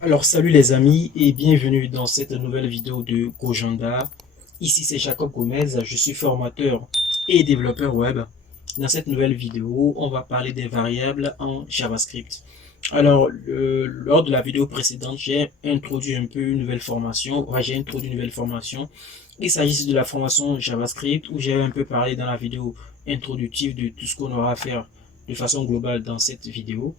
Alors salut les amis et bienvenue dans cette nouvelle vidéo de Gojanda. Ici c'est Jacob Gomez, je suis formateur et développeur web. Dans cette nouvelle vidéo, on va parler des variables en JavaScript. Alors, lors de la vidéo précédente, j'ai introduit un peu une nouvelle formation. J'ai introduit une nouvelle formation. Il s'agit de la formation JavaScript où j'ai un peu parlé dans la vidéo introductive de tout ce qu'on aura à faire de façon globale dans cette vidéo.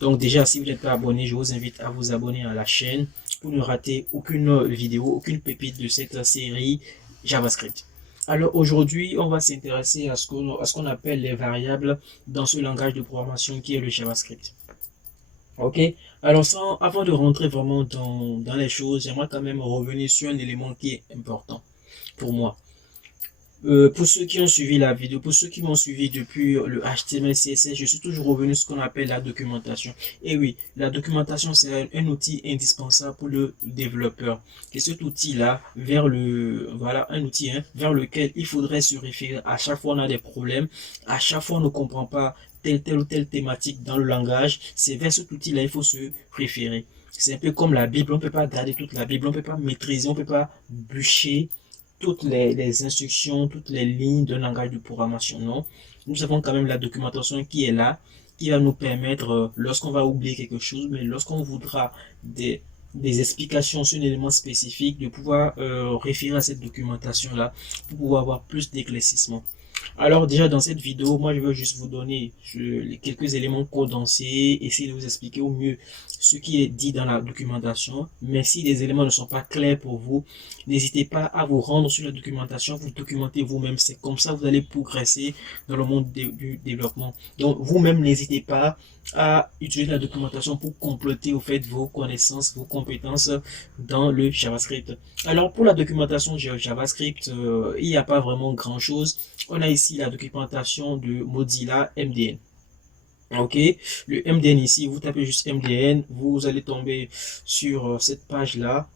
Donc déjà, si vous n'êtes pas abonné, je vous invite à vous abonner à la chaîne pour ne rater aucune vidéo, aucune pépite de cette série JavaScript. Alors aujourd'hui, on va s'intéresser à ce qu'on appelle les variables dans ce langage de programmation qui est le JavaScript. Ok, alors avant de rentrer vraiment dans les choses, j'aimerais quand même revenir sur un élément qui est important pour moi. Pour ceux qui ont suivi la vidéo, pour ceux qui m'ont suivi depuis le HTML, CSS, je suis toujours revenu sur ce qu'on appelle la documentation. Et oui, la documentation, c'est un outil indispensable pour le développeur. Et cet outil-là, voilà, un outil vers lequel il faudrait se référer à chaque fois on a des problèmes, à chaque fois on ne comprend pas telle ou telle thématique dans le langage, c'est vers cet outil-là il faut se référer. C'est un peu comme la Bible, on ne peut pas garder toute la Bible, on ne peut pas maîtriser, on ne peut pas bûcher toutes les instructions, toutes les lignes d'un langage de programmation. Non, nous avons quand même la documentation qui est là, qui va nous permettre, lorsqu'on va oublier quelque chose, mais lorsqu'on voudra des explications sur un élément spécifique, de pouvoir référer à cette documentation-là pour pouvoir avoir plus d'éclaircissement. Alors déjà dans cette vidéo, moi je veux juste vous donner quelques éléments condensés, essayer de vous expliquer au mieux ce qui est dit dans la documentation. Mais si les éléments ne sont pas clairs pour vous, n'hésitez pas à vous rendre sur la documentation, vous documenter vous-même. C'est comme ça que vous allez progresser dans le monde du développement. Donc vous-même, n'hésitez pas à utiliser la documentation pour compléter au fait vos connaissances, vos compétences dans le JavaScript. Alors pour la documentation JavaScript, il n'y a pas vraiment grand-chose. On a ici la documentation de Mozilla MDN. Ok, le MDN ici, vous tapez juste MDN, vous allez tomber sur cette page-là.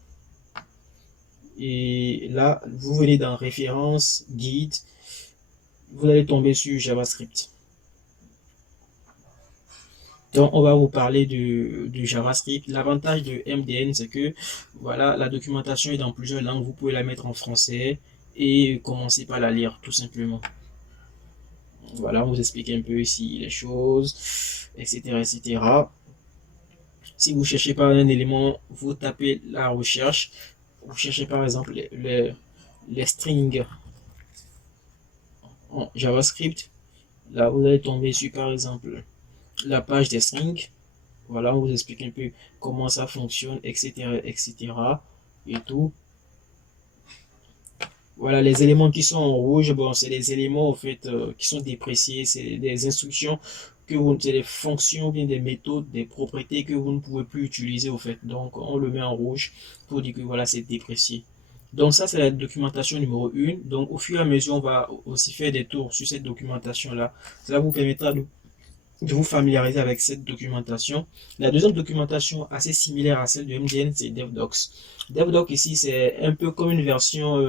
Et là, vous venez dans référence, guide, vous allez tomber sur JavaScript. Donc, on va vous parler du JavaScript. L'avantage de MDN, c'est que voilà, la documentation est dans plusieurs langues. Vous pouvez la mettre en français et commencer par la lire, tout simplement. Voilà, on vous explique un peu ici les choses, etc., etc. Si vous cherchez par un élément, vous tapez la recherche. Vous cherchez par exemple les strings en JavaScript. Là, vous allez tomber sur par exemple la page des strings. Voilà, on vous explique un peu comment ça fonctionne, etc., etc. et tout. Voilà, les éléments qui sont en rouge, bon, c'est les éléments en fait qui sont dépréciés, c'est des instructions c'est des fonctions, bien des méthodes, des propriétés que vous ne pouvez plus utiliser au fait. Donc, on le met en rouge pour dire que voilà, c'est déprécié. Donc ça, c'est la documentation numéro 1. Donc au fur et à mesure, on va aussi faire des tours sur cette documentation-là. Ça vous permettra de vous familiariser avec cette documentation. La deuxième documentation assez similaire à celle de MDN, c'est DevDocs. DevDocs ici, c'est un peu comme une version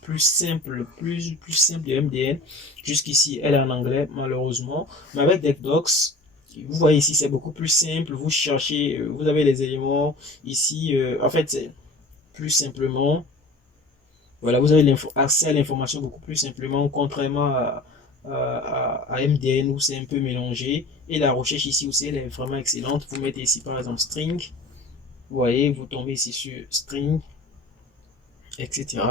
plus simple, plus simple de MDN. Jusqu'ici, elle est en anglais, malheureusement. Mais avec DevDocs, vous voyez ici, c'est beaucoup plus simple. Vous cherchez, vous avez les éléments ici. En fait, c'est plus simplement. Voilà, vous avez accès à l'information beaucoup plus simplement, contrairement à MDN où c'est un peu mélangé. Et la recherche ici aussi, elle est vraiment excellente. Vous mettez ici par exemple string. Vous voyez, vous tombez ici sur string, etc.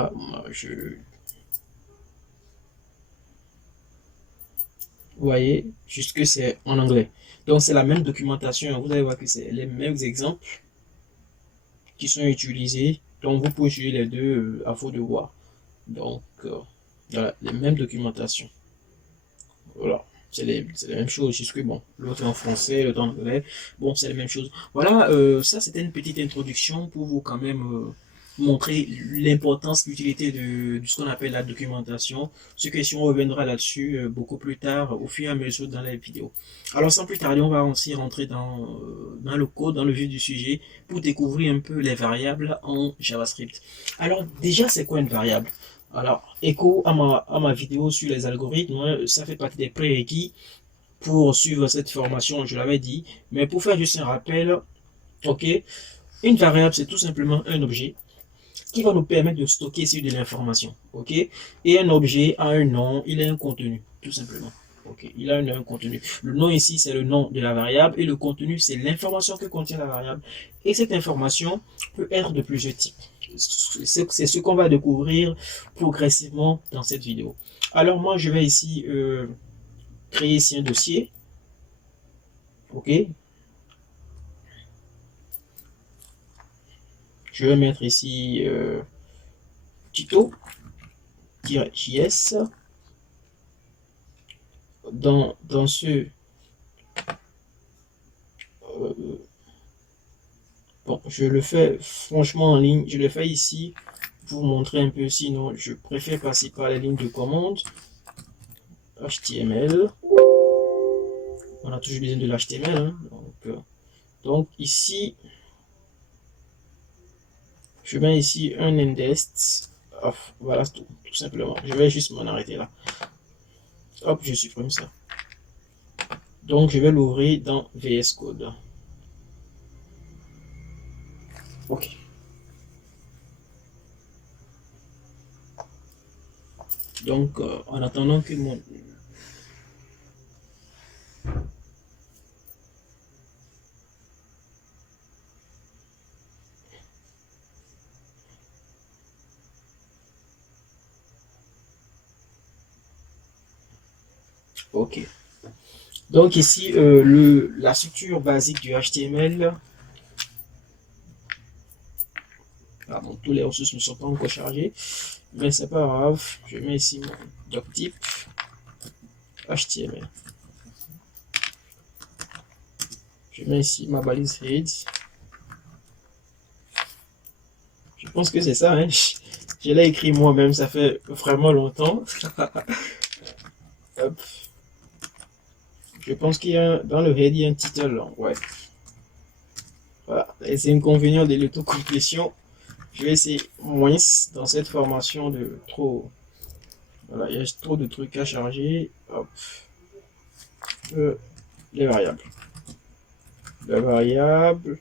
Vous voyez, juste que c'est en anglais. Donc c'est la même documentation. Vous allez voir que c'est les mêmes exemples qui sont utilisés. Donc vous pouvez utiliser les deux à vos devoirs. Donc voilà, les mêmes documentations. Voilà. C'est la même chose, juste que bon, l'autre est en français, l'autre en anglais. Bon, c'est la même chose. Voilà, ça c'était une petite introduction pour vous quand même montrer l'importance, l'utilité de ce qu'on appelle la documentation. Ce que si on reviendra là-dessus beaucoup plus tard, au fur et à mesure dans la vidéo. Alors sans plus tarder, on va aussi rentrer dans le code, dans le vif du sujet, pour découvrir un peu les variables en JavaScript. Alors déjà, c'est quoi une variable? Alors, écho à ma vidéo sur les algorithmes, hein, ça fait partie des prérequis pour suivre cette formation, je l'avais dit. Mais pour faire juste un rappel, ok, Une variable, c'est tout simplement un objet qui va nous permettre de stocker sur de l'information. Ok? Et un objet a un nom, il a un contenu, tout simplement. Ok, il a un contenu. Le nom ici, c'est le nom de la variable et le contenu, c'est l'information que contient la variable. Et cette information peut être de plusieurs types. C'est ce qu'on va découvrir progressivement dans cette vidéo. Alors moi, je vais ici créer ici un dossier. Ok, je vais mettre ici tuto-js. Dans ce bon, je le fais franchement en ligne, je le fais ici pour vous montrer un peu, sinon je préfère passer par la ligne de commande HTML. On a toujours besoin de l'HTML, hein. Donc ici, je mets ici un index. Hop, voilà tout simplement. Je vais juste m'en arrêter là. Hop, je supprime ça. Donc je vais l'ouvrir dans VS Code. Ok. Donc en attendant que mon ok. Donc ici, la structure basique du HTML, pardon, tous les ressources ne sont pas encore chargées, mais c'est pas grave. Je mets ici mon doctype HTML. Je mets ici ma balise head. Je pense que c'est ça, hein. Je l'ai écrit moi-même, ça fait vraiment longtemps. Hop. Je pense qu'il y a dans le head, il y a un title. Ouais. Voilà. Les inconvénients de l'autocomplétion. Je vais essayer moins dans cette formation de trop. Voilà, il y a trop de trucs à charger. Hop. Les variables. La variable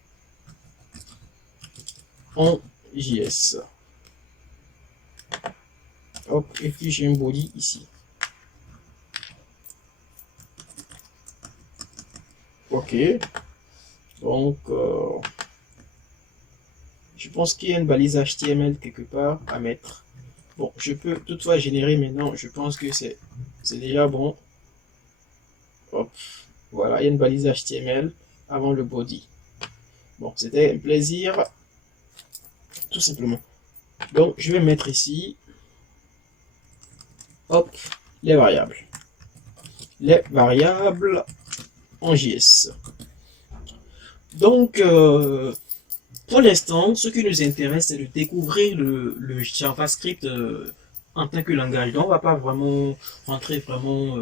en JS. Hop, et puis j'ai un body ici. Ok. Donc, je pense qu'il y a une balise HTML quelque part à mettre. Bon, je peux toutefois générer maintenant. Je pense que c'est déjà bon. Hop. Voilà, il y a une balise HTML avant le body. Bon, c'était un plaisir. Tout simplement. Donc, je vais mettre ici. Hop, les variables. Les variables en JS. Donc, pour l'instant, ce qui nous intéresse, c'est de découvrir le JavaScript en tant que langage. Donc, on va pas vraiment rentrer vraiment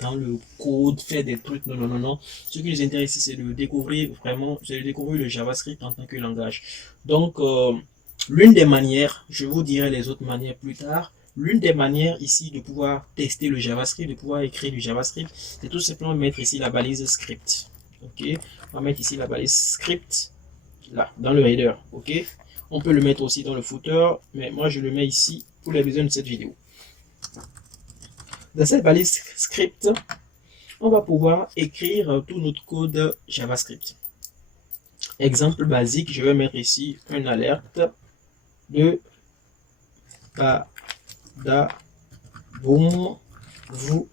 dans le code, faire des trucs. Non, non, non, non. Ce qui nous intéresse, c'est de découvrir vraiment, c'est de découvrir le JavaScript en tant que langage. Donc, l'une des manières, je vous dirai les autres manières plus tard. L'une des manières ici de pouvoir tester le JavaScript, de pouvoir écrire du JavaScript, c'est tout simplement mettre ici la balise script. Ok, on va mettre ici la balise script là, dans le header, ok. On peut le mettre aussi dans le footer, mais moi je le mets ici pour les besoins de cette vidéo. Dans cette balise script, on va pouvoir écrire tout notre code JavaScript. Exemple basique, je vais mettre ici une alerte de boum, vous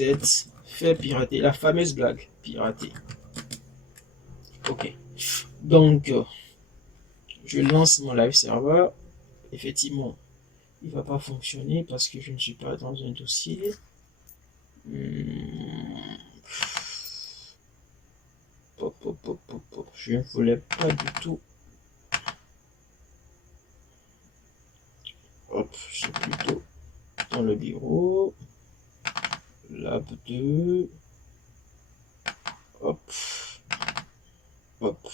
êtes fait pirater, la fameuse blague pirater. Ok, donc je lance mon live server. Effectivement, il va pas fonctionner parce que je ne suis pas dans un dossier. Je ne voulais pas du tout. Hop, c'est plutôt dans le bureau. Lab 2. Hop. Hop.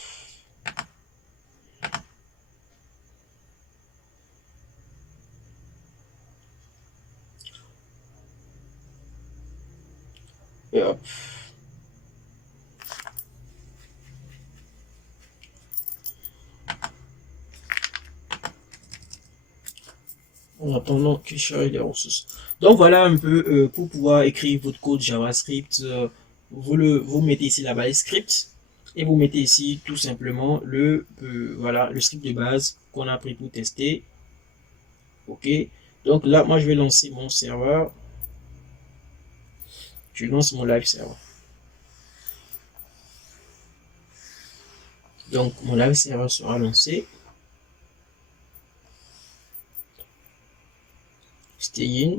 Et hop. en attendant qu'il charge les ressources. Donc voilà un peu pour pouvoir écrire votre code JavaScript. Vous mettez ici la base script et vous mettez ici tout simplement voilà, le script de base qu'on a pris pour tester. Ok, donc là moi je vais lancer mon serveur. Je lance mon live server. Donc mon live server sera lancé. Stay in.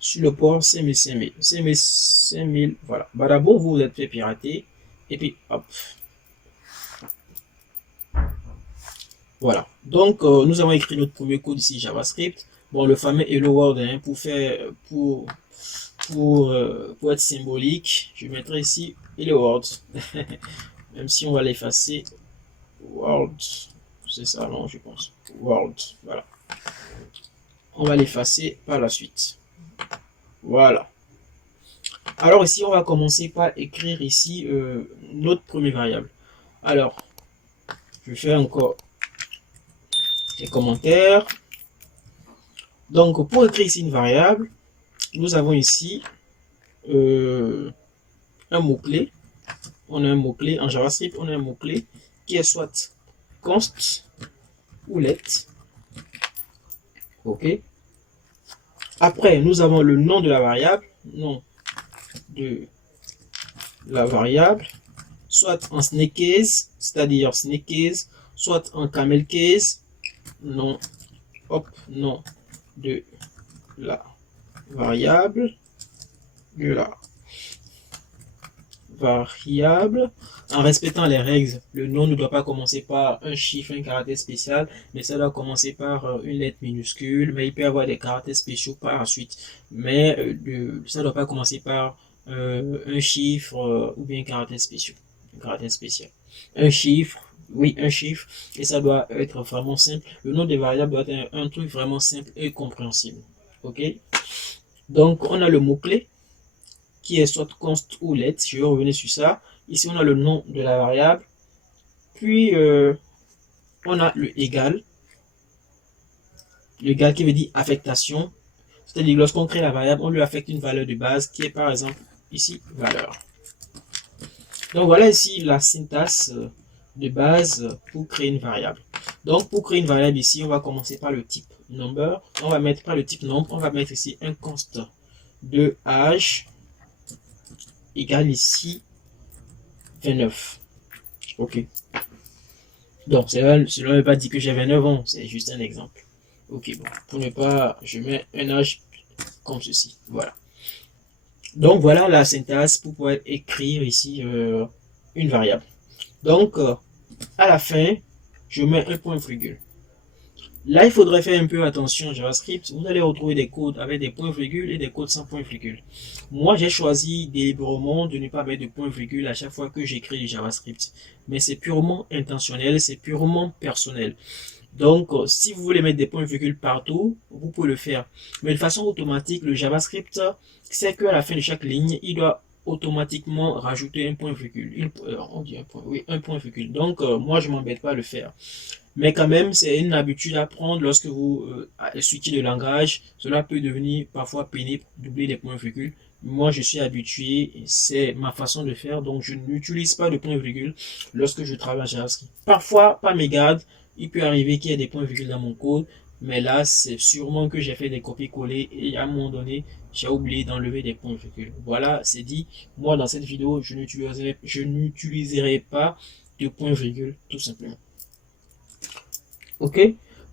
Sur le port 5000, voilà. Bah d'abord vous êtes fait pirater. Et puis hop. Voilà. Donc nous avons écrit notre premier code ici JavaScript. Bon, le fameux hello world hein, pour être symbolique, je mettrai ici hello world. Même si on va l'effacer. World. C'est ça, non, je pense. World. Voilà. On va l'effacer par la suite. Voilà. Alors ici, on va commencer par écrire ici notre première variable. Alors, je fais encore les commentaires. Donc, pour écrire ici une variable, nous avons ici un mot-clé. On a un mot-clé en JavaScript, on a un mot-clé qui est soit const ou let. Ok. Après, nous avons le nom de la variable, nom de la variable, soit en snake case, c'est-à-dire snake case, soit en camel case, nom, hop, nom de la variable, en respectant les règles. Le nom ne doit pas commencer par un chiffre, un caractère spécial, mais ça doit commencer par une lettre minuscule, mais il peut y avoir des caractères spéciaux par la suite. Mais ça ne doit pas commencer par un chiffre ou bien un caractère spécial. Un chiffre, oui, un chiffre, et ça doit être vraiment simple. Le nom des variables doit être un truc vraiment simple et compréhensible. Ok? Donc, on a le mot-clé qui est soit const ou let. Je vais revenir sur ça. Ici, on a le nom de la variable. Puis, on a le égal. L'égal qui veut dire affectation. C'est-à-dire, lorsqu'on crée la variable, on lui affecte une valeur de base qui est par exemple ici valeur. Donc, voilà ici la syntaxe de base pour créer une variable. Donc, pour créer une variable ici, on va commencer par le type number. On va mettre par le type nombre. On va mettre ici un const de âge égale ici 29. Ok. Donc, cela ne veut pas dire que j'ai 29 ans. C'est juste un exemple. Ok, bon. Pour ne pas, je mets un âge comme ceci. Voilà. Donc, voilà la syntaxe pour pouvoir écrire ici une variable. Donc, à la fin, je mets un point virgule. Là, il faudrait faire un peu attention en JavaScript. Vous allez retrouver des codes avec des points virgules et des codes sans point virgule. Moi, j'ai choisi délibérément de ne pas mettre de point virgule à chaque fois que j'écris du JavaScript. Mais c'est purement intentionnel, c'est purement personnel. Donc, si vous voulez mettre des points virgules partout, vous pouvez le faire. Mais de façon automatique, le JavaScript sait qu'à la fin de chaque ligne, il doit automatiquement rajouter un point virgule. On dit un point, oui, un point virgule. Donc, moi, je m'embête pas à le faire. Mais quand même, c'est une habitude à prendre lorsque vous switchez de langage. Cela peut devenir parfois pénible d'oublier les points virgules. Moi, je suis habitué, c'est ma façon de faire, donc je n'utilise pas de points virgules lorsque je travaille en JavaScript. Parfois, par mégarde, il peut arriver qu'il y ait des points virgules dans mon code, mais là, c'est sûrement que j'ai fait des copier-coller et à un moment donné, j'ai oublié d'enlever des points virgules. Voilà, c'est dit. Moi, dans cette vidéo, je n'utiliserai pas de points virgules, tout simplement. Ok,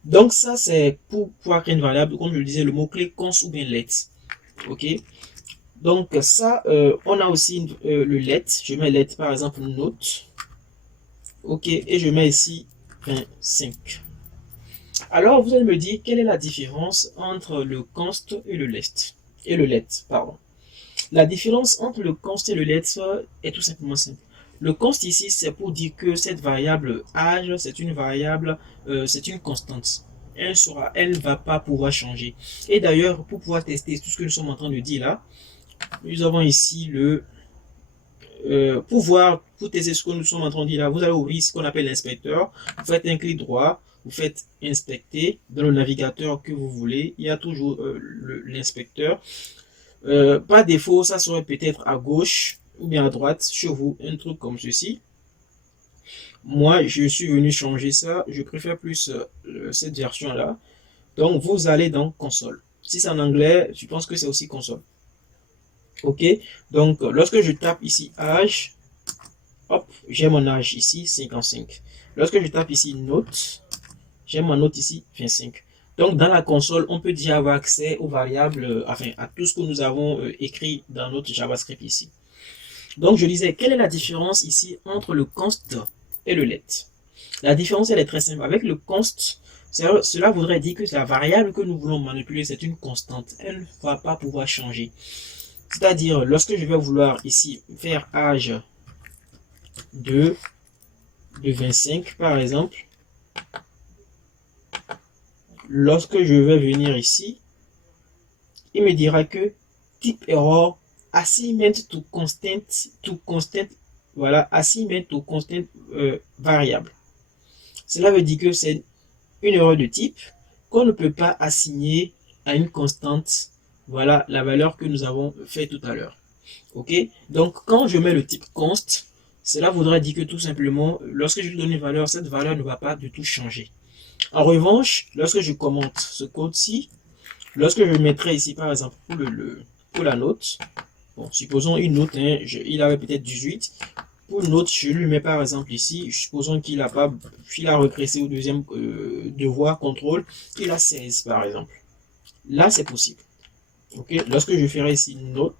donc ça c'est pour pouvoir créer une variable, comme je le disais, le mot-clé const ou bien let. Ok, donc ça, on a aussi le let. Je mets let par exemple note. Ok, et je mets ici 25. Alors vous allez me dire quelle est la différence entre le const et le let. Pardon. La différence entre le const et le let est tout simplement simple. Le const ici, c'est pour dire que cette variable âge, c'est une variable, c'est une constante. Elle ne va pas pouvoir changer. Et d'ailleurs, pour pouvoir tester tout ce que nous sommes en train de dire là, nous avons ici le pour tester ce que nous sommes en train de dire là, vous allez ouvrir ce qu'on appelle l'inspecteur. Vous faites un clic droit, vous faites inspecter dans le navigateur que vous voulez. Il y a toujours l'inspecteur. Par défaut, ça serait peut-être à gauche ou bien à droite chez vous, un truc comme ceci. Moi, je suis venu changer ça. Je préfère plus cette version-là. Donc, vous allez dans console. Si c'est en anglais, je pense que c'est aussi console. Ok. Donc, lorsque je tape ici âge, hop, j'ai mon âge ici 55. Lorsque je tape ici note, j'ai ma note ici 25. Donc, dans la console, on peut déjà avoir accès aux variables, enfin, à tout ce que nous avons écrit dans notre JavaScript ici. Donc, je disais, quelle est la différence ici entre le const et le let? La différence, elle est très simple. Avec le const, cela voudrait dire que la variable que nous voulons manipuler, c'est une constante. Elle ne va pas pouvoir changer. C'est-à-dire, lorsque je vais vouloir ici faire âge de 25, par exemple, lorsque je vais venir ici, il me dira que type error assignment to constant, voilà, assignment to constant variable. Cela veut dire que c'est une erreur de type qu'on ne peut pas assigner à une constante. Voilà la valeur que nous avons fait tout à l'heure. Ok, donc quand je mets le type const, cela voudrait dire que tout simplement, lorsque je lui donne une valeur, cette valeur ne va pas du tout changer. En revanche, lorsque je commente ce code-ci, lorsque je mettrai ici par exemple pour la note, bon, supposons une note, hein, il avait peut-être 18. Pour note, je lui mets par exemple ici, supposons qu'il a pas, il a régressé au deuxième devoir contrôle, il a 16 par exemple. Là, c'est possible. Ok, lorsque je ferai ici note,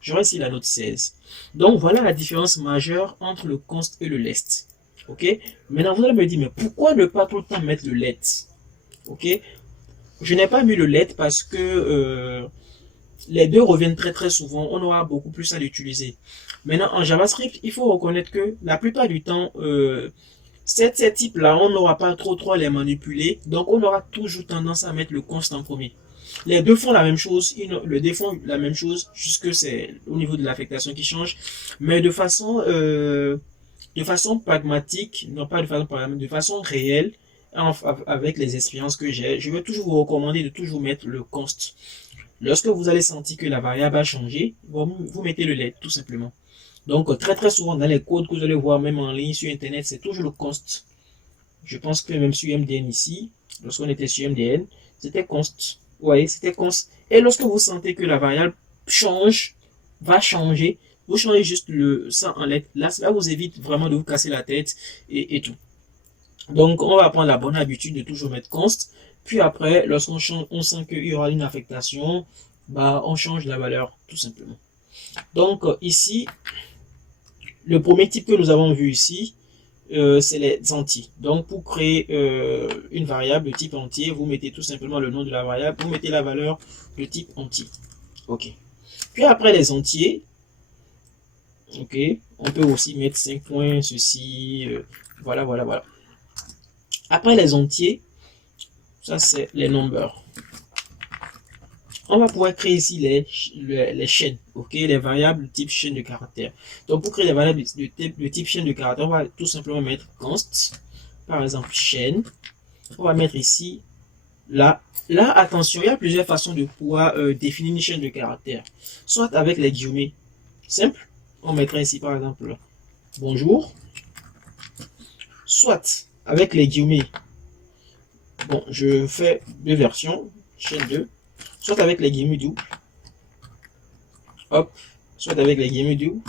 j'aurai ici la note 16. Donc voilà la différence majeure entre le const et le lest. Ok, maintenant vous allez me dire, mais pourquoi ne pas tout le temps mettre le let? Ok, je n'ai pas mis le let parce que les deux reviennent très souvent, on aura beaucoup plus à l'utiliser. Maintenant, en JavaScript, il faut reconnaître que la plupart du temps, ces types-là, on n'aura pas trop à les manipuler, donc on aura toujours tendance à mettre le const en premier. Les deux font la même chose, le deux font la même chose, jusque c'est au niveau de l'affectation qui change, mais de façon pragmatique, non pas de façon pragmatique, de façon réelle, avec les expériences que j'ai, je vais toujours vous recommander de toujours mettre le const. Lorsque vous allez sentir que la variable a changé, vous mettez le let, tout simplement. Donc, très souvent, dans les codes que vous allez voir, même en ligne, sur Internet, c'est toujours le const. Je pense que même sur MDN ici, lorsqu'on était sur MDN, c'était const. Vous voyez, c'était const. Et lorsque vous sentez que la variable va changer, vous changez juste ça en let. Là, cela vous évite vraiment de vous casser la tête et tout. Donc, on va prendre la bonne habitude de toujours mettre const. Puis après, lorsqu'on on sent qu'il y aura une affectation, bah, on change la valeur, tout simplement. Donc, ici, le premier type que nous avons vu ici, c'est les entiers. Donc, pour créer une variable de type entier, vous mettez tout simplement le nom de la variable, vous mettez la valeur de type entier. Ok. Puis après les entiers, ok, on peut aussi mettre 5 points, ceci, voilà. Après les entiers, ça c'est les numbers. On va pouvoir créer ici les chaînes, ok, les variables de type chaîne de caractères. Donc pour créer les variables de type chaîne de caractères, on va tout simplement mettre const, par exemple chaîne. On va mettre ici, là, attention, il y a plusieurs façons de pouvoir définir une chaîne de caractères. Soit avec les guillemets simples, on mettra ici par exemple bonjour. Soit avec les guillemets, bon, je fais deux versions, chaîne 2. Soit avec les guillemets doubles, hop, soit avec les guillemets doubles,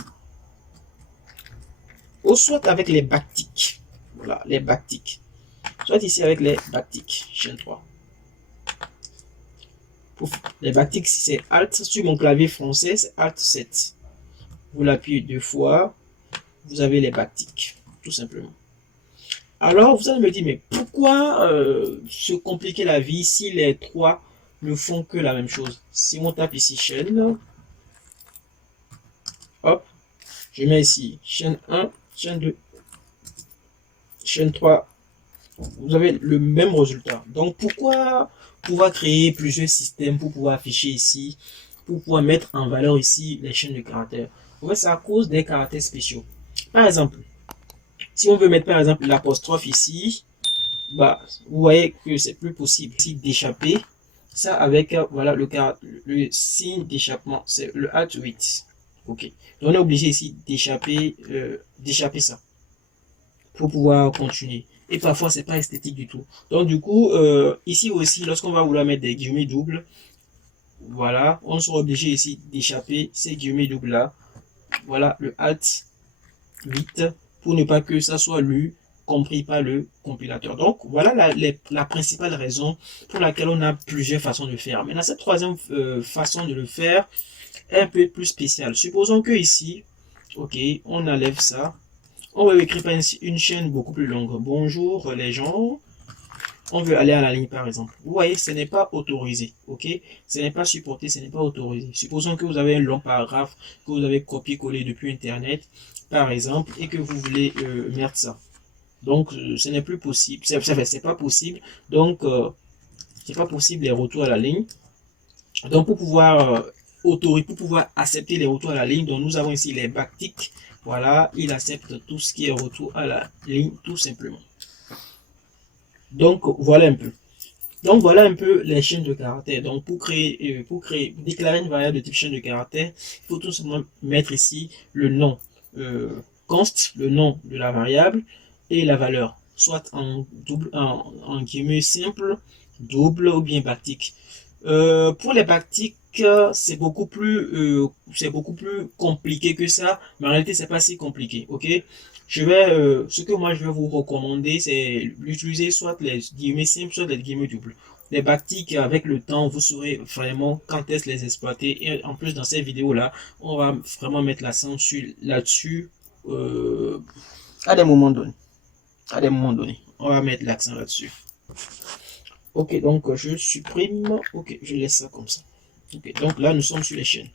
ou soit avec les backticks, voilà, les backticks, soit ici avec les backticks, chaîne 3. Pour les backticks, c'est Alt, sur mon clavier français, c'est Alt 7. Vous l'appuyez 2 fois, vous avez les backticks, tout simplement. Alors, vous allez me dire, mais pourquoi se compliquer la vie si les trois ne font que la même chose? Si on tape ici chaîne, hop, je mets ici chaîne 1, chaîne 2, chaîne 3, vous avez le même résultat. Donc pourquoi pouvoir créer plusieurs systèmes pour pouvoir afficher ici, pour pouvoir mettre en valeur ici les chaînes de caractères? En fait, c'est à cause des caractères spéciaux. Par exemple, si on veut mettre par exemple l'apostrophe ici, bah, vous voyez que c'est plus possible ici d'échapper. Ça avec voilà le signe d'échappement, c'est le Alt 8. Ok. Donc on est obligé ici d'échapper ça pour pouvoir continuer. Et parfois c'est pas esthétique du tout. Donc du coup ici aussi lorsqu'on va vouloir mettre des guillemets doubles, voilà, on sera obligé ici d'échapper ces guillemets doubles là. Voilà le Alt 8 pour ne pas que ça soit lu compris par le compilateur. Donc voilà la principale raison pour laquelle on a plusieurs façons de faire. Maintenant cette troisième façon de le faire est un peu plus spéciale. Supposons que ici, ok, on enlève ça. On va écrire une chaîne beaucoup plus longue. Bonjour les gens. On veut aller à la ligne par exemple. Vous voyez, ce n'est pas autorisé, ok? Ce n'est pas supporté, ce n'est pas autorisé. Supposons que vous avez un long paragraphe que vous avez copié-collé depuis Internet, par exemple, et que vous voulez mettre ça. Donc, ce n'est plus possible. C'est pas possible. Donc, c'est pas possible les retours à la ligne. Donc, pour pouvoir pour pouvoir accepter les retours à la ligne, donc nous avons ici les backticks. Voilà, il accepte tout ce qui est retour à la ligne, tout simplement. Donc voilà un peu. Donc voilà un peu les chaînes de caractères. Donc pour déclarer une variable de type chaîne de caractères, il faut tout simplement mettre ici le nom const, le nom de la variable et la valeur, soit en double, en guillemets simple, double ou bien backtick. Pour les backticks, c'est beaucoup plus compliqué que ça, mais en réalité c'est pas si compliqué, ok? Ce que moi je vais vous recommander, c'est d'utiliser soit les guillemets simples, soit les guillemets doubles. Les backticks, avec le temps, vous saurez vraiment quand est-ce les exploiter. Et en plus, dans cette vidéo-là, on va vraiment mettre l'accent là-dessus à des moments donnés. À des moments donnés, on va mettre l'accent là-dessus. Ok, donc je supprime. Ok, je laisse ça comme ça. Ok, donc là, nous sommes sur les chaînes.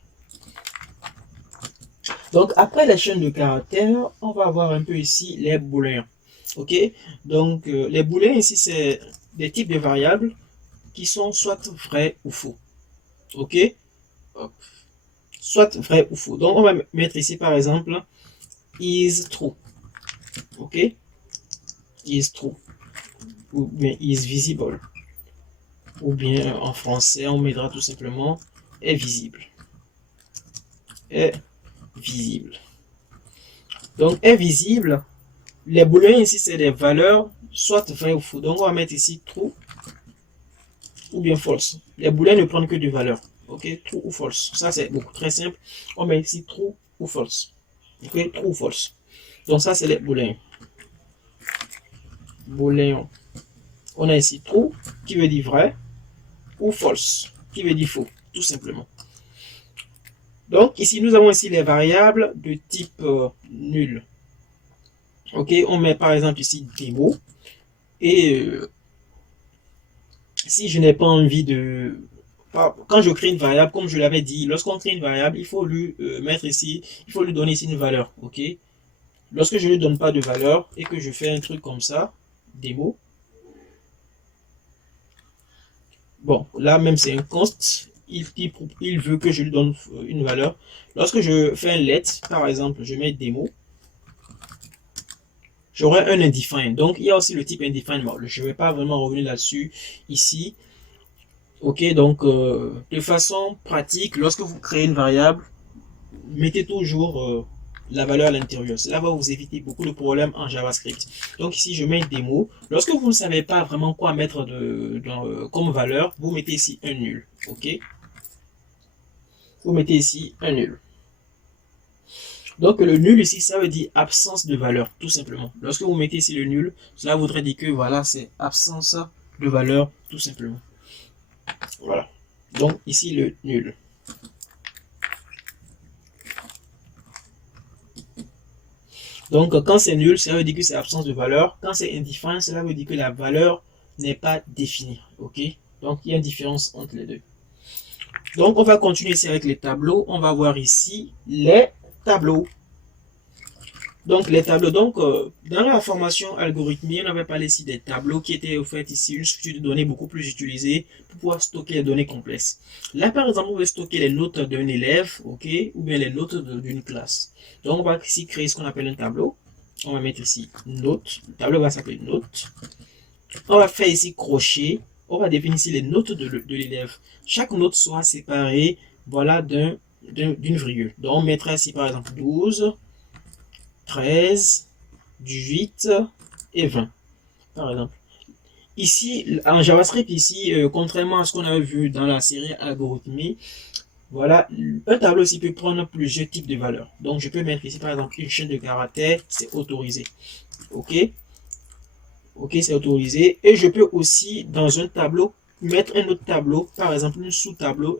Donc, après les chaînes de caractères, on va avoir un peu ici les booléens. Ok, donc les booléens ici, c'est des types de variables qui sont soit vrais ou faux. Ok, hop. Soit vrai ou faux. Donc, on va mettre ici par exemple is true. Ok, is true. Ou bien is visible. Ou bien en français, on mettra tout simplement est visible. Est visible. Donc, est visible. Les booléens ici, c'est des valeurs soit vrai ou faux. Donc, on va mettre ici true ou bien false. Les booléens ne prennent que des valeurs. Ok, true ou false. Ça, c'est beaucoup très simple. On met ici true ou false. Ok, true ou false. Donc, ça, c'est les booléens. Booléens. On a ici true qui veut dire vrai ou false qui veut dire faux, tout simplement. Donc, ici, nous avons ici les variables de type nul. Ok, on met par exemple ici démo. Et si je n'ai pas envie de... Quand je crée une variable, comme je l'avais dit, lorsqu'on crée une variable, il faut lui mettre ici, il faut lui donner ici une valeur. Ok. Lorsque je ne lui donne pas de valeur et que je fais un truc comme ça, démo. Bon, là même c'est un const. Il veut que je lui donne une valeur. Lorsque je fais un let, par exemple, je mets démo. J'aurai un undefined. Donc, il y a aussi le type undefined mode. Je ne vais pas vraiment revenir là-dessus ici. Ok, donc de façon pratique, lorsque vous créez une variable, mettez toujours la valeur à l'intérieur. Cela va vous éviter beaucoup de problèmes en JavaScript. Donc ici, je mets une démo. Lorsque vous ne savez pas vraiment quoi mettre comme valeur, vous mettez ici un nul. Ok, vous mettez ici un nul. Donc le nul ici, ça veut dire absence de valeur, tout simplement. Lorsque vous mettez ici le nul, cela voudrait dire que voilà, c'est absence de valeur, tout simplement. Voilà. Donc ici le nul. Donc quand c'est nul, ça veut dire que c'est absence de valeur. Quand c'est indefined, cela veut dire que la valeur n'est pas définie. Ok. Donc il y a une différence entre les deux. Donc on va continuer ici avec les tableaux. On va voir ici les tableaux. Donc les tableaux, dans la formation algorithmique, on avait parlé ici des tableaux qui étaient en fait ici une structure de données beaucoup plus utilisée pour pouvoir stocker les données complexes. Là par exemple, on veut stocker les notes d'un élève, ok, ou bien les notes d'une classe. Donc on va ici créer ce qu'on appelle un tableau. On va mettre ici note. Le tableau va s'appeler note. On va faire ici crochet. On va définir ici les notes de l'élève. Chaque note sera séparée, voilà, d'une virgule. Donc, on mettra ici par exemple 12, 13, 18 et 20, par exemple. Ici, en JavaScript, ici, contrairement à ce qu'on avait vu dans la série algorithmique, voilà, un tableau ici peut prendre plusieurs types de valeurs. Donc, je peux mettre ici, par exemple, une chaîne de caractères, c'est autorisé. OK? OK, c'est autorisé. Et je peux aussi, dans un tableau, mettre un autre tableau, par exemple, un sous-tableau,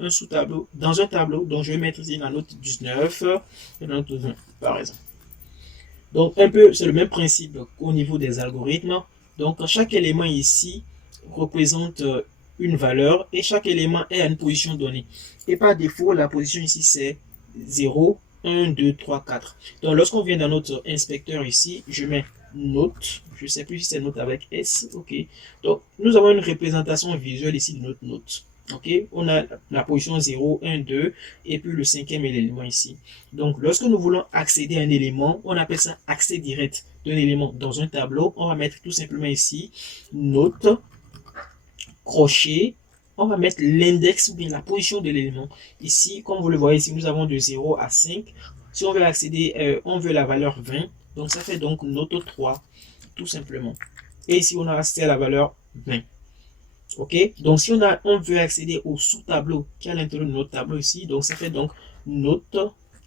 dans un tableau. Donc, je vais mettre ici la note 19 et la note 20, par exemple. Donc, un peu, c'est le même principe qu'au niveau des algorithmes. Donc, chaque élément ici représente une valeur et chaque élément est à une position donnée. Et par défaut, la position ici, c'est 0, 1, 2, 3, 4. Donc, lorsqu'on vient dans notre inspecteur ici, je mets note. Je ne sais plus si c'est note avec S. OK. Donc, nous avons une représentation visuelle ici de notre note. OK. On a la position 0, 1, 2 et puis le cinquième élément ici. Donc, lorsque nous voulons accéder à un élément, on appelle ça accès direct d'un élément dans un tableau. On va mettre tout simplement ici note, crochet. On va mettre l'index ou bien la position de l'élément. Ici, comme vous le voyez ici, nous avons de 0 à 5. Si on veut accéder, on veut la valeur 20. Donc, ça fait donc note 3, tout simplement. Et ici, on a accès à la valeur 20. OK? Donc, si on veut accéder au sous-tableau qui est à l'intérieur de notre tableau ici, donc ça fait donc note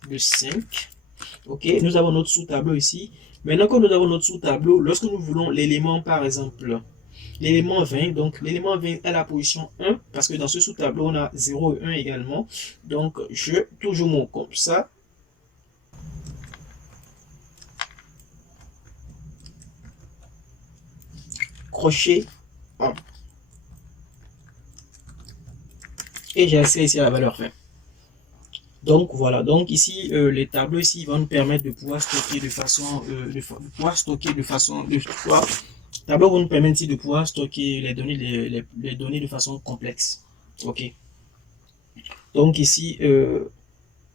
de 5. OK? Nous avons notre sous-tableau ici. Maintenant que nous avons notre sous-tableau, lorsque nous voulons l'élément, par exemple, l'élément 20, donc l'élément 20 est la position 1, parce que dans ce sous-tableau, on a 0 et 1 également. Donc, je toujours mon comme ça. Crochet 1. Et j'ai accès ici à la valeur 20. Donc voilà, donc ici les tableaux ici vont nous permettre de pouvoir stocker de façon tableaux vont nous permettre ici de pouvoir stocker les données les données de façon complexe. OK. Donc ici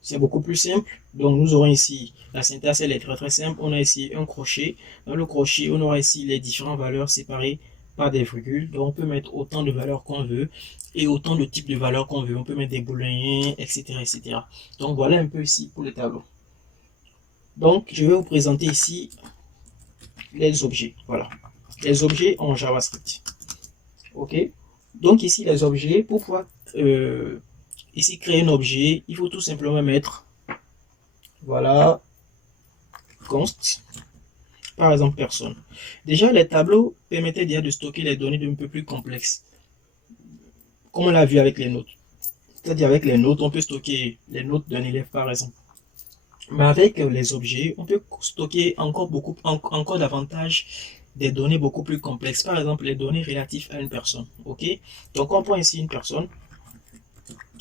c'est beaucoup plus simple. Donc nous aurons ici la syntaxe, elle est très simple. On a ici un crochet. Dans le crochet, on aura ici les différentes valeurs séparées par des virgules. Donc on peut mettre autant de valeurs qu'on veut et autant de types de valeurs qu'on veut. On peut mettre des booléens, etc., etc. Donc voilà un peu ici pour le tableau. Donc je vais vous présenter ici les objets. Voilà, les objets en JavaScript. OK. Donc ici les objets, pour pouvoir ici créer un objet, il faut tout simplement mettre, voilà, const, par exemple personne. Déjà les tableaux permettaient déjà de stocker les données d'un peu plus complexes, comme on l'a vu avec les notes. C'est-à-dire avec les notes, on peut stocker les notes d'un élève par exemple. Mais avec les objets, on peut stocker encore davantage des données beaucoup plus complexes. Par exemple, les données relatives à une personne. OK? Donc on prend ici une personne.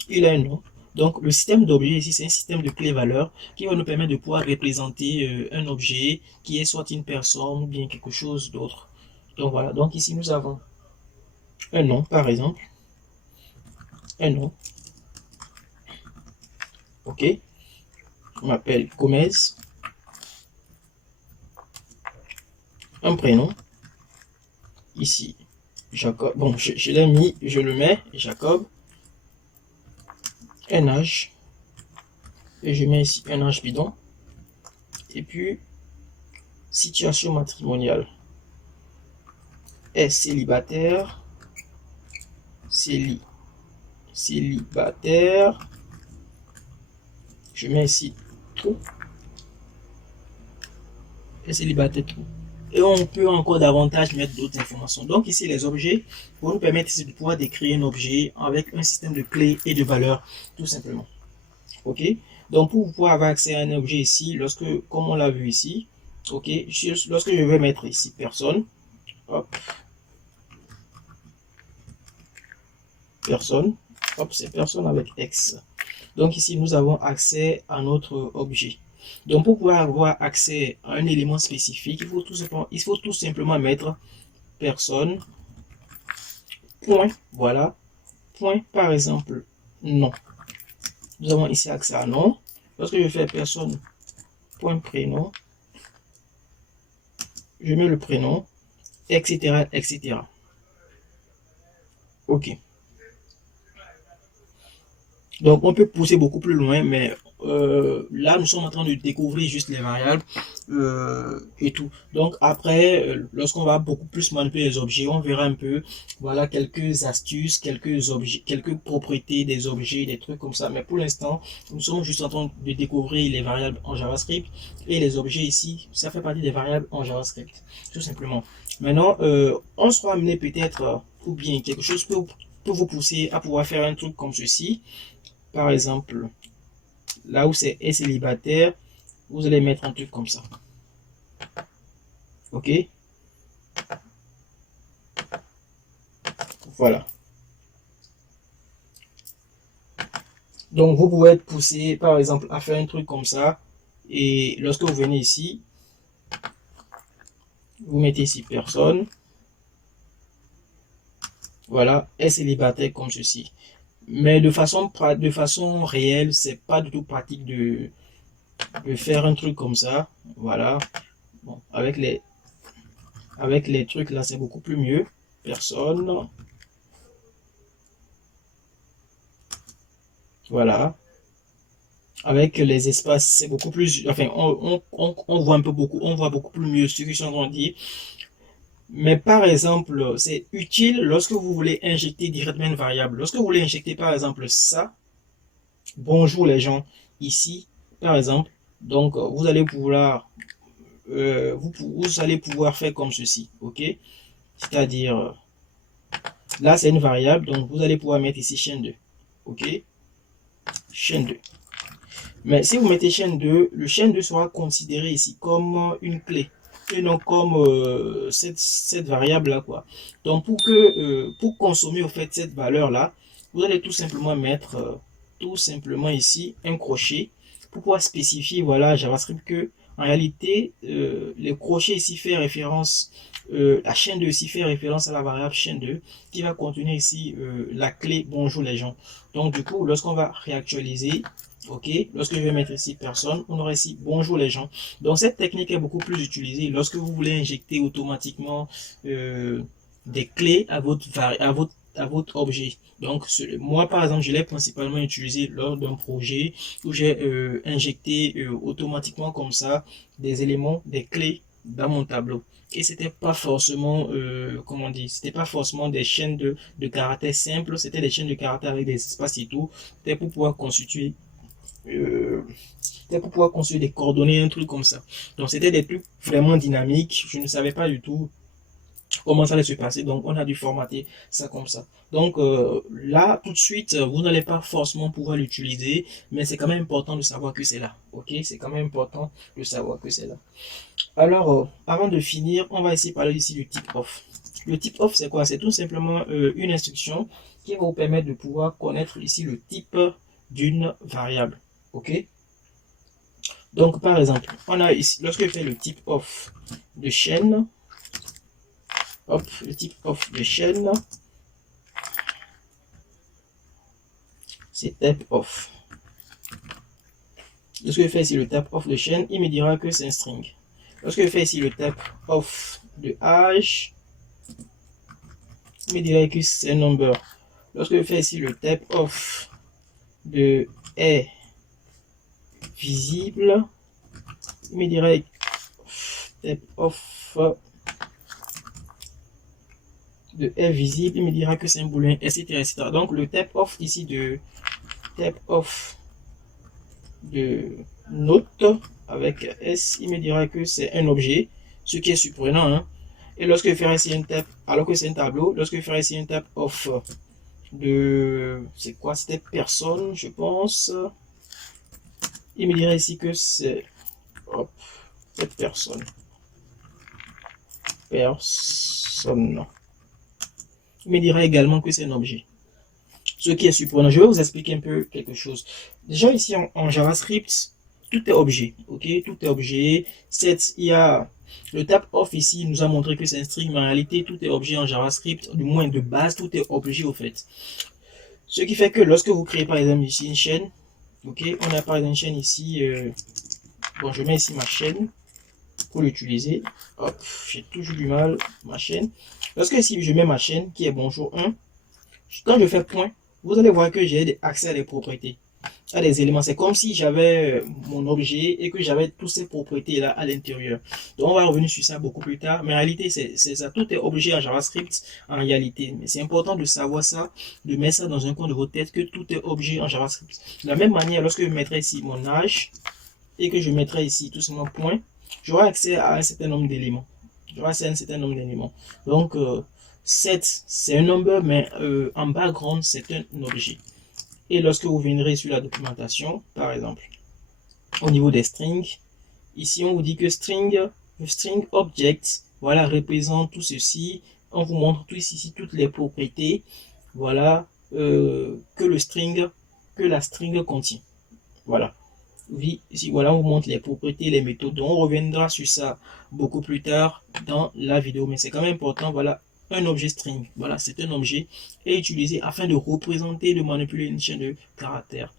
Il a un nom. Donc le système d'objets ici, c'est un système de clé-valeur qui va nous permettre de pouvoir représenter un objet qui est soit une personne ou bien quelque chose d'autre. Donc voilà, donc ici nous avons un nom par exemple. Un nom. OK. Je m'appelle Gomez. Un prénom. Ici, Jacob. Bon, je l'ai mis, je le mets, Jacob. Un âge. Et je mets ici un âge bidon. Et puis, situation matrimoniale. Est célibataire. Célibataire. Je mets ici trou. Et célibataire trou. Et on peut encore davantage mettre d'autres informations. Donc ici, les objets vont nous permettre ici de pouvoir décrire un objet avec un système de clés et de valeurs, tout simplement. OK? Donc pour pouvoir avoir accès à un objet ici, lorsque, comme on l'a vu ici, OK, lorsque je vais mettre ici personne, hop, personne, hop, c'est personne avec X. Donc ici, nous avons accès à notre objet. Donc pour pouvoir avoir accès à un élément spécifique, il faut tout simplement mettre personne, point, voilà, point, par exemple, nom. Nous avons ici accès à nom. Lorsque je fais personne, point prénom, je mets le prénom, etc., etc. Ok. Donc, on peut pousser beaucoup plus loin, mais là, nous sommes en train de découvrir juste les variables et tout. Donc, après, lorsqu'on va beaucoup plus manipuler les objets, on verra un peu, voilà, quelques astuces, quelques objets, quelques propriétés des objets, des trucs comme ça. Mais pour l'instant, nous sommes juste en train de découvrir les variables en JavaScript et les objets ici, ça fait partie des variables en JavaScript, tout simplement. Maintenant, on sera amené peut-être, ou bien quelque chose peut vous pousser à pouvoir faire un truc comme ceci. Par exemple, là où c'est est célibataire, vous allez mettre un truc comme ça. Ok? Voilà. Donc, vous pouvez être poussé, par exemple, à faire un truc comme ça. Et lorsque vous venez ici, vous mettez ici personne. Voilà, est célibataire comme ceci. Mais de façon réelle, c'est pas du tout pratique de faire un truc comme ça. Voilà. Bon, avec les trucs là, c'est beaucoup plus mieux. Personne. Voilà. Avec les espaces, c'est beaucoup plus, enfin, on voit un peu beaucoup, on voit beaucoup plus mieux ce qu'ils sont en train de dire. Mais par exemple, c'est utile lorsque vous voulez injecter directement une variable. Lorsque vous voulez injecter par exemple ça, bonjour les gens, ici, par exemple, donc vous allez pouvoir, vous allez pouvoir faire comme ceci, ok? C'est-à-dire, là c'est une variable, donc vous allez pouvoir mettre ici chaîne 2, ok? Chaîne 2. Mais si vous mettez chaîne 2, le chaîne 2 sera considéré ici comme une clé et non comme cette variable là quoi. Donc pour consommer au fait cette valeur là, vous allez tout simplement mettre tout simplement ici un crochet pour pouvoir spécifier voilà JavaScript que en réalité le crochet ici fait référence la chaîne 2 ici fait référence à la variable chaîne 2 qui va contenir ici la clé bonjour les gens. Donc du coup lorsqu'on va réactualiser, ok, lorsque je vais mettre ici personne, on aura ici bonjour les gens. Donc cette technique est beaucoup plus utilisée lorsque vous voulez injecter automatiquement des clés à votre objet. Donc moi par exemple, je l'ai principalement utilisé lors d'un projet où j'ai injecté automatiquement comme ça des éléments, des clés dans mon tableau. Et c'était pas forcément, comment dire, c'était pas forcément des chaînes de caractères simples, c'était des chaînes de caractères avec des espaces et tout. C'était pour pouvoir constituer euh, pour pouvoir construire des coordonnées, un truc comme ça. Donc c'était des trucs vraiment dynamiques. Je ne savais pas du tout comment ça allait se passer. Donc on a dû formater ça comme ça. Donc là, tout de suite, vous n'allez pas forcément pouvoir l'utiliser, mais c'est quand même important de savoir que c'est là. Ok, c'est quand même important de savoir que c'est là. Alors, avant de finir, on va essayer de parler ici du type off. Le type off, c'est quoi? C'est tout simplement une instruction qui va vous permettre de pouvoir connaître ici le type d'une variable. Ok? Donc, par exemple, on a ici, lorsque je fais le type off de chaîne, hop, le type off de chaîne, c'est type off. Lorsque je fais ici le type off de chaîne, il me dira que c'est un string. Lorsque je fais ici le type off de âge, il me dira que c'est un number. Lorsque je fais ici le type off de est visible, il me dira type off de est visible, il me dira que c'est un boolean, etc., etc. Donc le type off ici de type off de note avec S, il me dira que c'est un objet, ce qui est surprenant. Hein. Et lorsque je ferai ici un type, alors que c'est un tableau, lorsque je ferai ici un type off de, c'est quoi, c'était personne, je pense, il me dira ici que c'est, hop, cette personne. Personne. Il me dira également que c'est un objet. Ce qui est surprenant. Je vais vous expliquer un peu quelque chose. Déjà ici en JavaScript, tout est objet. Ok, tout est objet. Il y a le tab off ici nous a montré que c'est un string, mais en réalité tout est objet en JavaScript. Du moins de base, tout est objet au fait. Ce qui fait que lorsque vous créez par exemple ici une chaîne, ok, on a par exemple une chaîne ici. Bon, je mets ici ma chaîne pour l'utiliser. Hop, j'ai toujours du mal ma chaîne. Lorsque ici je mets ma chaîne qui est bonjour 1. Quand je fais point, vous allez voir que j'ai accès à des propriétés, à des éléments. C'est comme si j'avais mon objet et que j'avais toutes ces propriétés là à l'intérieur. Donc on va revenir sur ça beaucoup plus tard, mais en réalité c'est ça, tout est objet en JavaScript en réalité. Mais c'est important de savoir ça, de mettre ça dans un coin de votre tête, que tout est objet en JavaScript. De la même manière, lorsque je mettrai ici mon âge et que je mettrai ici tout simplement point, j'aurai accès à un certain nombre d'éléments. Donc 7 c'est un number, mais en background c'est un objet. Et lorsque vous viendrez sur la documentation, par exemple, au niveau des strings, ici on vous dit que string object, voilà, représente tout ceci. On vous montre tout ici toutes les propriétés, voilà, que la string contient. Voilà. Oui, ici, voilà, on vous montre les propriétés, les méthodes. Donc, on reviendra sur ça beaucoup plus tard dans la vidéo. Mais c'est quand même important, voilà, un objet string. Voilà, c'est un objet est utilisé afin de représenter, de manipuler une chaîne de caractères.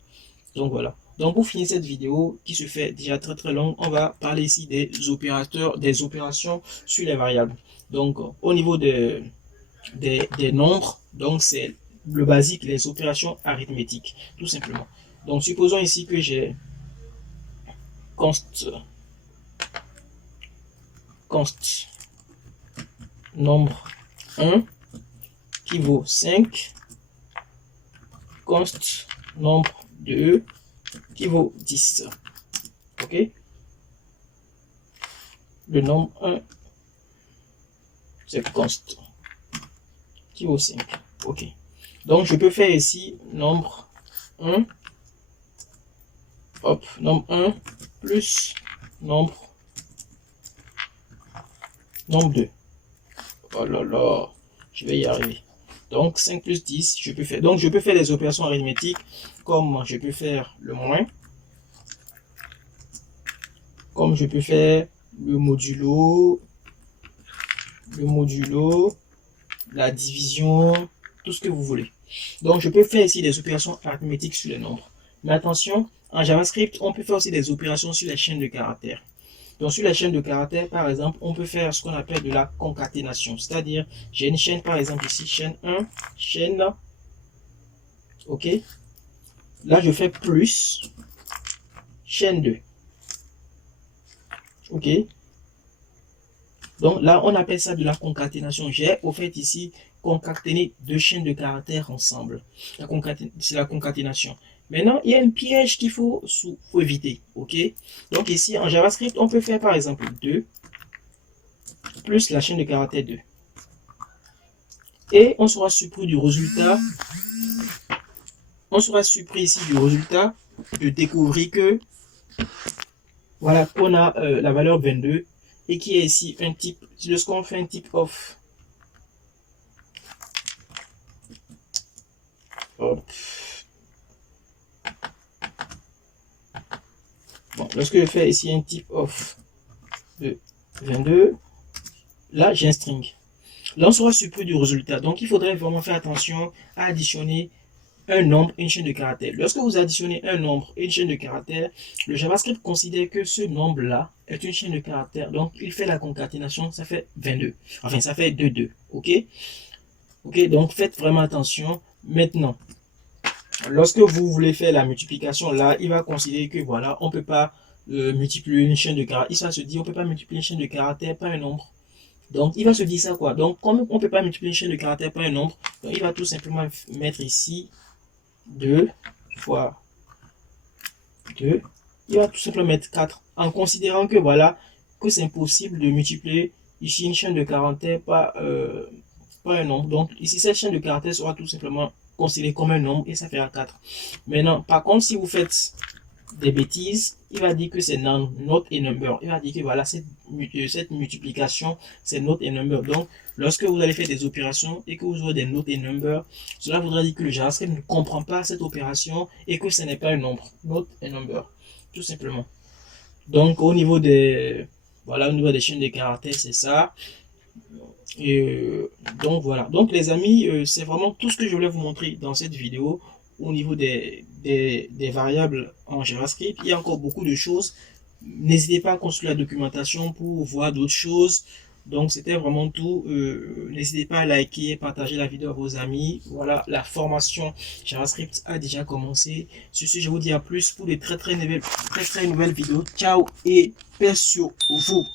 Donc, voilà. Donc, pour finir cette vidéo qui se fait déjà très très longue, on va parler ici des opérations sur les variables. Donc, au niveau des nombres, donc c'est le basique, les opérations arithmétiques, tout simplement. Donc, supposons ici que j'ai const nombre 1 qui vaut 5, const nombre 2 qui vaut 10. Ok, le nombre 1 c'est const qui vaut 5. Ok, donc je peux faire ici nombre 1, hop, nombre 1 plus nombre 2. Oh là là, je vais y arriver. Donc 5 plus 10, je peux faire. Donc je peux faire des opérations arithmétiques comme je peux faire le moins, comme je peux faire le modulo, la division, tout ce que vous voulez. Donc je peux faire ici des opérations arithmétiques sur les nombres. Mais attention, en JavaScript, on peut faire aussi des opérations sur les chaînes de caractères. Donc sur les chaînes de caractères, par exemple, on peut faire ce qu'on appelle de la concaténation. C'est-à-dire, j'ai une chaîne, par exemple ici, chaîne 1, chaîne là. Ok. Là, je fais plus, chaîne 2. Ok. Donc là, on appelle ça de la concaténation. J'ai au fait ici concaténé deux chaînes de caractères ensemble. C'est la concaténation. Maintenant, il y a un piège qu'il faut éviter. Ok. Donc ici, en JavaScript, on peut faire par exemple 2 plus la chaîne de caractères 2. Et on sera surpris du résultat. On sera surpris ici du résultat de découvrir que voilà qu'on a la valeur 22 et qui est ici un type. Lorsqu'on fait un type of, hop. Bon, lorsque je fais ici un type of de 22, là j'ai un string. Là on sera surpris du résultat. Donc il faudrait vraiment faire attention à additionner un nombre et une chaîne de caractères. Lorsque vous additionnez un nombre et une chaîne de caractères, le JavaScript considère que ce nombre-là est une chaîne de caractères. Donc, il fait la concaténation, ça fait 22. Enfin, ça fait 2, 2. Ok? Ok, donc faites vraiment attention. Maintenant, lorsque vous voulez faire la multiplication, là, il va considérer que voilà, on ne peut pas multiplier une chaîne de caractères. Il va se dire, on ne peut pas multiplier une chaîne de caractères par un nombre. Donc, il va se dire ça quoi. Donc, comme on ne peut pas multiplier une chaîne de caractères par un nombre, donc il va tout simplement mettre ici 2 fois 2, il va tout simplement mettre 4 en considérant que voilà que c'est impossible de multiplier ici une chaîne de caractères par un nombre. Donc ici cette chaîne de caractères sera tout simplement considérée comme un nombre et ça fera 4. Maintenant par contre si vous faites des bêtises, il va dire que c'est not a number. Il va dire que voilà cette multiplication c'est not a number. Donc lorsque vous allez faire des opérations et que vous aurez des not a number, cela voudra dire que le JavaScript ne comprend pas cette opération et que ce n'est pas un nombre. Not a number, tout simplement. Donc au niveau des chaînes de caractères, c'est ça. Et donc voilà. Donc les amis, c'est vraiment tout ce que je voulais vous montrer dans cette vidéo au niveau des variables en JavaScript. Il y a encore beaucoup de choses. N'hésitez pas à consulter la documentation pour voir d'autres choses. Donc c'était vraiment tout. N'hésitez pas à liker et partager la vidéo à vos amis. Voilà, la formation JavaScript a déjà commencé. Sur ce, je vous dis à plus pour de très nouvelles vidéos. Ciao et paix sur vous.